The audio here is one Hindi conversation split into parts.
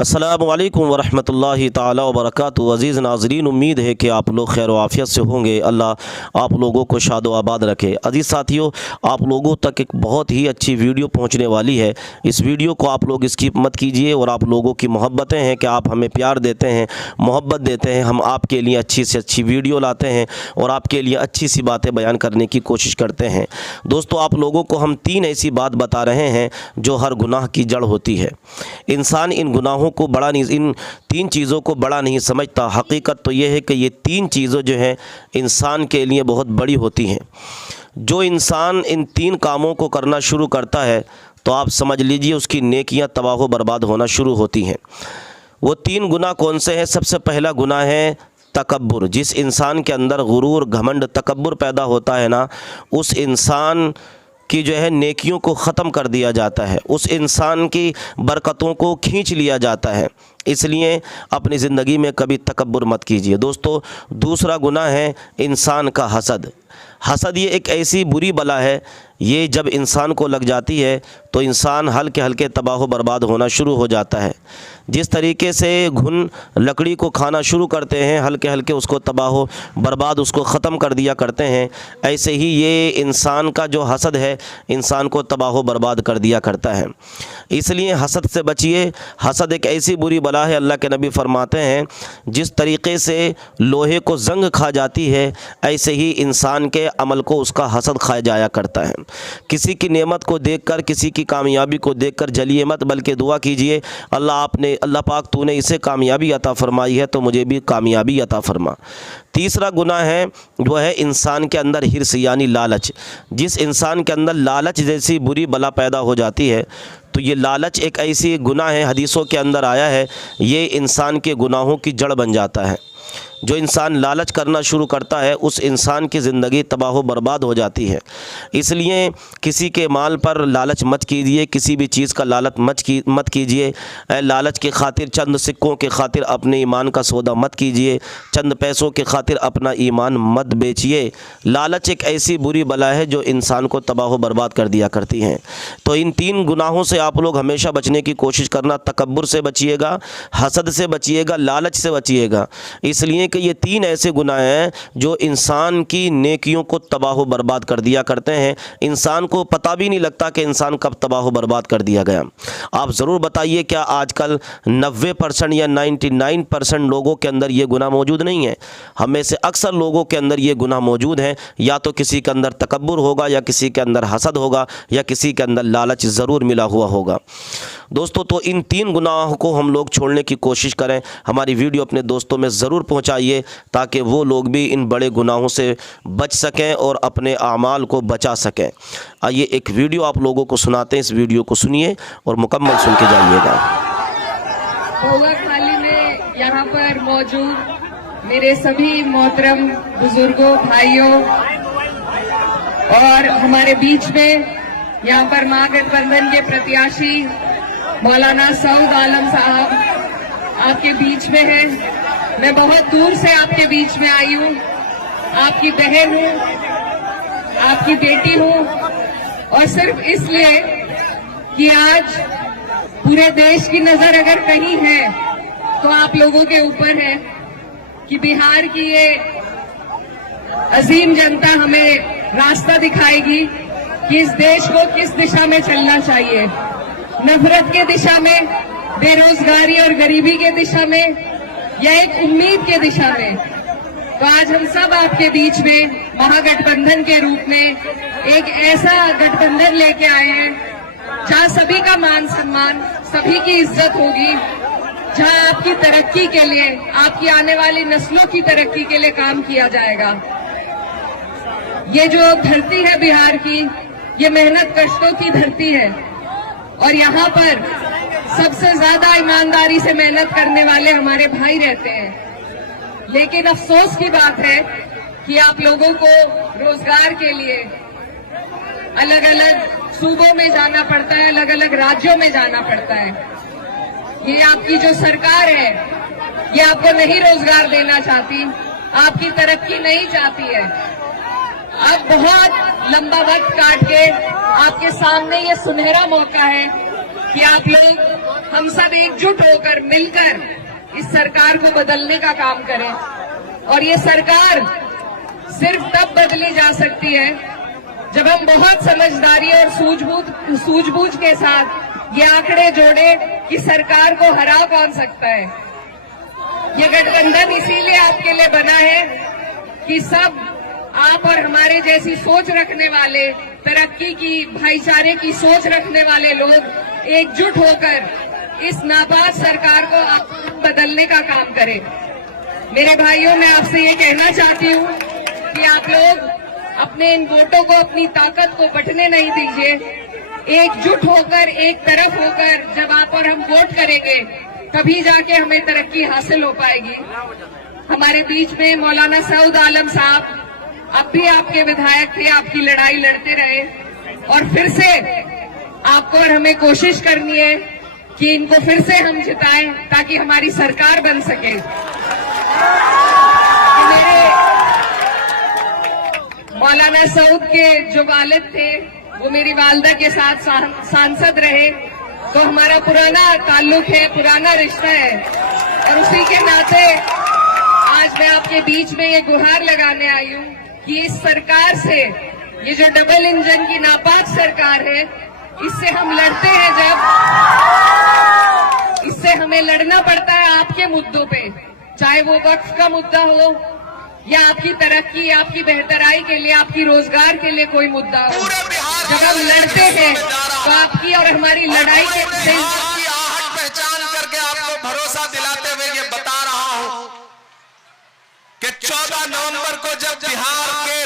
अस्सलामु अलैकुम वरहमतुल्लाहि ताला वबरकातुहू। अज़ीज़ नाज़रीन, उम्मीद है कि आप लोग खैर आफ़ियत से होंगे। अल्लाह आप लोगों को शाद व आबाद रखे। अज़ीज़ साथियों, आप लोगों तक एक बहुत ही अच्छी वीडियो पहुंचने वाली है। इस वीडियो को आप लोग स्किप मत कीजिए। और आप लोगों की मोहब्बतें हैं कि आप हमें प्यार देते हैं, मोहब्बत देते हैं। हम आपके लिए अच्छी से अच्छी वीडियो लाते हैं और आपके लिए अच्छी सी बातें बयान करने की कोशिश करते हैं। दोस्तों, आप लोगों को हम 3 ऐसी बात बता रहे हैं जो हर गुनाह की जड़ होती है। इंसान इन गुनाहों को बड़ा नहीं, इन 3 चीज़ों को बड़ा नहीं समझता। हकीकत तो यह है कि ये 3 चीज़ें जो हैं इंसान के लिए बहुत बड़ी होती हैं। जो इंसान इन 3 कामों को करना शुरू करता है तो आप समझ लीजिए उसकी नेकियां तबाह बर्बाद होना शुरू होती हैं। वो 3 गुनाह कौन से हैं? सबसे पहला गुनाह है तकब्बुर। जिस इंसान के अंदर गुरूर, घमंड, तकब्बुर पैदा होता है ना, उस इंसान कि जो है नेकियों को ख़त्म कर दिया जाता है, उस इंसान की बरकतों को खींच लिया जाता है। इसलिए अपनी ज़िंदगी में कभी तकब्बुर मत कीजिए। दोस्तों, दूसरा गुनाह है इंसान का हसद। हसद ये एक ऐसी बुरी बला है, ये जब इंसान को लग जाती है तो इंसान हल्के हल्के तबाह बर्बाद होना शुरू हो जाता है। जिस तरीके से घुन लकड़ी को खाना शुरू करते हैं, हल्के हल्के उसको तबाह बर्बाद उसको ख़त्म कर दिया करते हैं, ऐसे ही ये इंसान का जो हसद है इंसान को तबाह बर्बाद कर दिया करता है। इसलिए हसद से बचिए। हसद एक ऐसी बुरी बला है, अल्लाह के नबी फरमाते हैं जिस तरीके से लोहे को जंग खा जाती है, ऐसे ही इंसान के अमल को उसका हसद खा जाया करता है। किसी की नेमत को देखकर, किसी की कामयाबी को देखकर जलिए मत, बल्कि दुआ कीजिए, अल्लाह पाक तूने इसे कामयाबी अता फरमाई है तो मुझे भी कामयाबी अता फरमा। तीसरा गुनाह है वो है इंसान के अंदर हिर्स यानी लालच। जिस इंसान के अंदर लालच जैसी बुरी बला पैदा हो जाती है तो ये लालच एक ऐसी गुनाह है, हदीसों के अंदर आया है, ये इंसान के गुनाहों की जड़ बन जाता है। जो इंसान लालच करना शुरू करता है उस इंसान की ज़िंदगी तबाह बर्बाद हो जाती है। इसलिए किसी के माल पर लालच मत कीजिए, किसी भी चीज़ का लालच मत कीजिए। लालच की खातिर, चंद सिक्कों के खातिर अपने ईमान का सौदा मत कीजिए, चंद पैसों के खातिर अपना ईमान मत बेचिए। लालच एक ऐसी बुरी बला है जो इंसान को तबाह बर्बाद कर दिया करती हैं। तो इन 3 गुनाहों से आप लोग हमेशा बचने की कोशिश करना। तकब्बुर से बचिएगा, हसद से बचिएगा, लालच से बचिएगा। इसलिए कि ये 3 ऐसे गुनाह हैं जो इंसान की नेकियों को तबाह बर्बाद कर दिया करते हैं। इंसान को पता भी नहीं लगता कि इंसान कब तबाह बर्बाद कर दिया गया। आप ज़रूर बताइए, क्या आजकल 90% या 99% लोगों के अंदर ये गुनाह मौजूद नहीं है? हम में से अक्सर लोगों के अंदर ये गुनाह मौजूद हैं। या तो किसी के अंदर तकब्बुर होगा, या किसी के अंदर हसद होगा, या किसी के अंदर लालच ज़रूर मिला हुआ होगा। दोस्तों, तो इन 3 गुनाहों को हम लोग छोड़ने की कोशिश करें। हमारी वीडियो अपने दोस्तों में ज़रूर पहुंचाइए ताकि वो लोग भी इन बड़े गुनाहों से बच सकें और अपने आमाल को बचा सकें। आइए एक वीडियो आप लोगों को सुनाते हैं, इस वीडियो को सुनिए और मुकम्मल सुन के जाइएगा। खाली में यहाँ पर मौजूद मेरे सभी मोहतरम बुजुर्गों, भाइयों और हमारे बीच में यहाँ पर महागठबंधन के प्रत्याशी मौलाना सऊद आलम साहब आपके बीच में हैं। मैं बहुत दूर से आपके बीच में आई हूँ, आपकी बहन हूँ, आपकी बेटी हूँ, और सिर्फ इसलिए कि आज पूरे देश की नजर अगर कहीं है तो आप लोगों के ऊपर है कि बिहार की ये अजीम जनता हमें रास्ता दिखाएगी कि इस देश को किस दिशा में चलना चाहिए। नफरत के दिशा में, बेरोजगारी और गरीबी के दिशा में, या एक उम्मीद के दिशा में। तो आज हम सब आपके बीच में महागठबंधन के रूप में एक ऐसा गठबंधन लेके आए हैं जहां सभी का मान सम्मान, सभी की इज्जत होगी, जहां आपकी तरक्की के लिए, आपकी आने वाली नस्लों की तरक्की के लिए काम किया जाएगा। ये जो धरती है बिहार की, ये मेहनत कष्टों की धरती है और यहाँ पर सबसे ज्यादा ईमानदारी से मेहनत करने वाले हमारे भाई रहते हैं। लेकिन अफसोस की बात है कि आप लोगों को रोजगार के लिए अलग अलग सूबों में जाना पड़ता है, अलग अलग राज्यों में जाना पड़ता है। ये आपकी जो सरकार है ये आपको नहीं रोजगार देना चाहती, आपकी तरक्की नहीं चाहती है। अब बहुत लंबा वक्त काट के आपके सामने ये सुनहरा मौका है कि आप लोग हम सब एकजुट होकर मिलकर इस सरकार को बदलने का काम करें। और ये सरकार सिर्फ तब बदली जा सकती है जब हम बहुत समझदारी और सूझबूझ के साथ ये आंकड़े जोड़े कि सरकार को हरा कौन सकता है। ये गठबंधन इसीलिए आपके लिए बना है कि सब आप और हमारे जैसी सोच रखने वाले, तरक्की की, भाईचारे की सोच रखने वाले लोग एकजुट होकर इस नापाक सरकार को बदलने का काम करें। मेरे भाइयों, मैं आपसे ये कहना चाहती हूँ कि आप लोग अपने इन वोटों को, अपनी ताकत को बंटने नहीं दीजिए। एकजुट होकर, एक तरफ होकर जब आप और हम वोट करेंगे तभी जाके हमें तरक्की हासिल हो पाएगी। हमारे बीच में मौलाना सऊद आलम साहब अब भी आपके विधायक थे, आपकी लड़ाई लड़ते रहे और फिर से आपको और हमें कोशिश करनी है कि इनको फिर से हम जिताएं ताकि हमारी सरकार बन सके। मेरे मौलाना सऊद के जो वालिद थे वो मेरी वालदा के साथ सांसद रहे, तो हमारा पुराना ताल्लुक है, पुराना रिश्ता है और उसी के नाते आज मैं आपके बीच में ये गुहार लगाने आई हूँ कि इस सरकार से, ये जो डबल इंजन की नापाक सरकार है, इससे हम लड़ते हैं जब इससे हमें लड़ना पड़ता है आपके मुद्दों पे, चाहे वो वक्फ का मुद्दा हो या आपकी तरक्की, आपकी बेहतराई के लिए, आपकी रोजगार के लिए कोई मुद्दा हो। जब हम लड़ते हैं तो आपकी और हमारी लड़ाई के आहट पहचान करके आपको भरोसा दिलाते हुए ये बता रहा हूं कि 14 नवंबर को जब बिहार के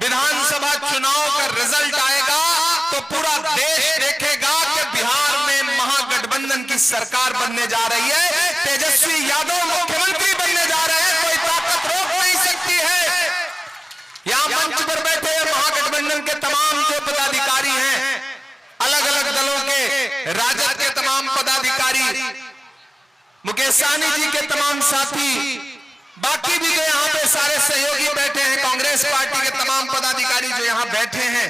विधानसभा चुनाव का रिजल्ट आएगा तो पूरा देश देखेगा कि बिहार में महागठबंधन की सरकार बनने जा रही है। तेजस्वी यादव मुख्यमंत्री बनने जा रहे हैं, कोई ताकत रोक नहीं सकती है। यहां मंच पर बैठे महागठबंधन के तमाम जो पदाधिकारी हैं, अलग अलग दलों के, राजद के तमाम पदाधिकारी, मुकेश सहनी जी के तमाम साथी, बाकी भी जो यहाँ पे सारे सहयोगी बैठे हैं, कांग्रेस पार्टी के तमाम पदाधिकारी जो यहाँ बैठे हैं,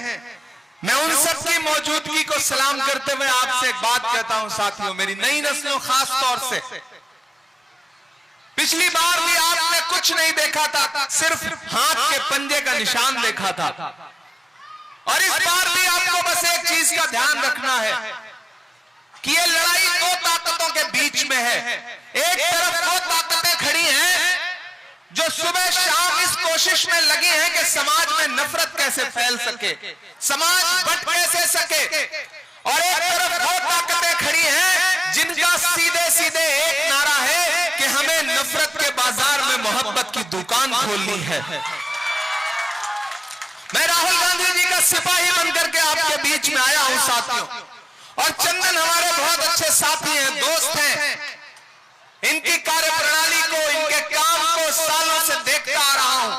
मैं उन सबकी मौजूदगी को सलाम करते हुए आपसे एक बात कहता हूं साथियों, मेरी नई नस्लों खास तौर से, पिछली बार भी आपने कुछ नहीं देखा था, सिर्फ हाथ के पंजे का निशान देखा था। और इस बार भी आपको बस एक चीज का ध्यान रखना है कि ये लड़ाई दो ताकतों के बीच में है। एक तरफ वो ताकतें खड़ी हैं जो सुबह शाम इस कोशिश में लगी हैं कि समाज में नफरत कैसे फैल सके, समाज बंट कैसे सके, और एक तरफ वो ताकतें खड़ी हैं जिनका सीधे सीधे एक नारा है कि हमें नफरत के बाजार में मोहब्बत की दुकान खोलनी है। मैं राहुल गांधी जी का सिपाही बनकर के आपके बीच में आया हूं साथियों, और चंदन हमारे बहुत अच्छे साथी हैं, दोस्त हैं। इनकी कार्यप्रणाली को, इनके काम को सालों से देखता आ रहा हूं,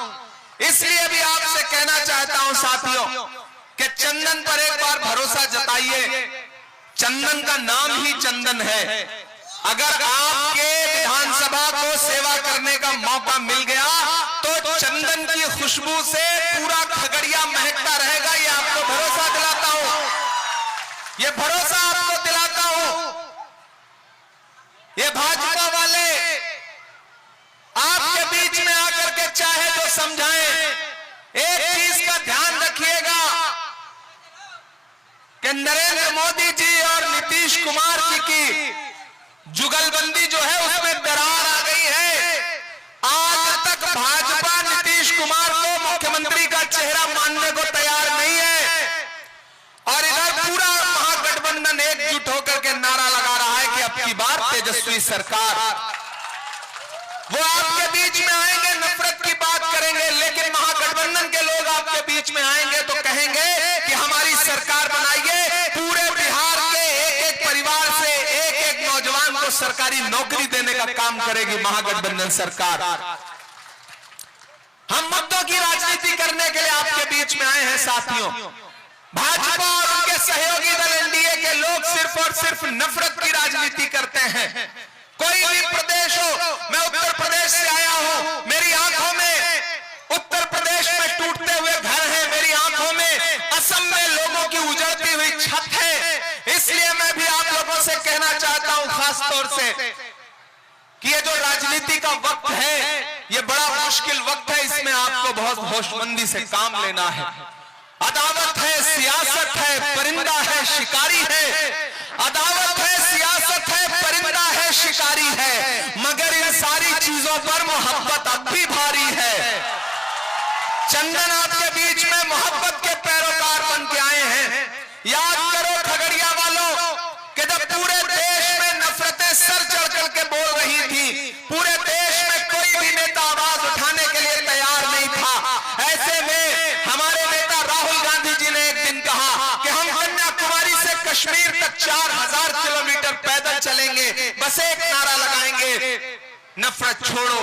इसलिए भी आपसे कहना चाहता हूं साथियों कि चंदन पर एक बार भरोसा जताइए। चंदन का नाम ही चंदन है। अगर आपके विधानसभा को सेवा करने का मौका मिल गया तो चंदन की खुशबू से पूरा खगड़िया महकता रहेगा। ये आपको भरोसा दिलाता हूं, ये भरोसा आपको दिलाता हूं। ये भाजपा वाले आपके बीच में आकर के चाहे जो समझाएं, एक चीज का ध्यान रखिएगा कि नरेंद्र मोदी जी और नीतीश कुमार जी की जुगलबंदी जो है उसमें दरार आ गई है। आज तक भाजपा नीतीश कुमार को मुख्यमंत्री का चेहरा मानने को तैयार नहीं है, और इधर पूरा महागठबंधन एकजुट होकर के नारा लगा रहा है कि अब की बार तेजस्वी सरकार। वो आपके बीच में आएंगे, नफरत की बात करेंगे, लेकिन महागठबंधन के लोग आपके बीच में आएंगे तो कहेंगे कि हमारी सरकार बनाइए। पूरे बिहार के एक एक परिवार से एक एक नौजवान को सरकारी नौकरी देने का काम करेगी महागठबंधन सरकार। हम मुद्दों की राजनीति करने के लिए आपके बीच में आए हैं साथियों। भाजपा और उनके सहयोगी दल एनडीए के लोग सिर्फ और सिर्फ नफरत की राजनीति करते हैं। कोई भी प्रदेश हो, मैं उत्तर प्रदेश से आया हूं, मेरी आंखों में उत्तर प्रदेश में टूटते हुए घर हैं, मेरी आंखों में असम में लोगों की उजड़ती हुई छत है। इसलिए मैं भी आप लोगों से कहना चाहता हूं खास तौर से कि ये जो राजनीति का वक्त है, ये बड़ा मुश्किल वक्त है, इसमें आपको बहुत होशमंदी से काम लेना है। अदावत है, सियासत है, परिंदा है, शिकारी है। अदावत है, सियासत है, परिंदा है, शिकारी है, मगर इन सारी चीजों पर मोहब्बत अब भी भारी है। चंदन आपके बीच में मोहब्बत के पैरोकार बन के आए हैं। याद करो खगड़िया वालों कि जब पूरे देश में नफरतें सर चढ़ चढ़ के बोल रही थी, पूरे देश में कोई भी नेता आवाज उठाने के लिए तैयार नहीं था। ऐसे में हमारे नेता राहुल गांधी जी ने एक दिन कहा कि हम कन्याकुमारी से कश्मीर तक 4000 किलोमीटर पैदल चलेंगे, बस एक नारा लगाएंगे, नफरत छोड़ो।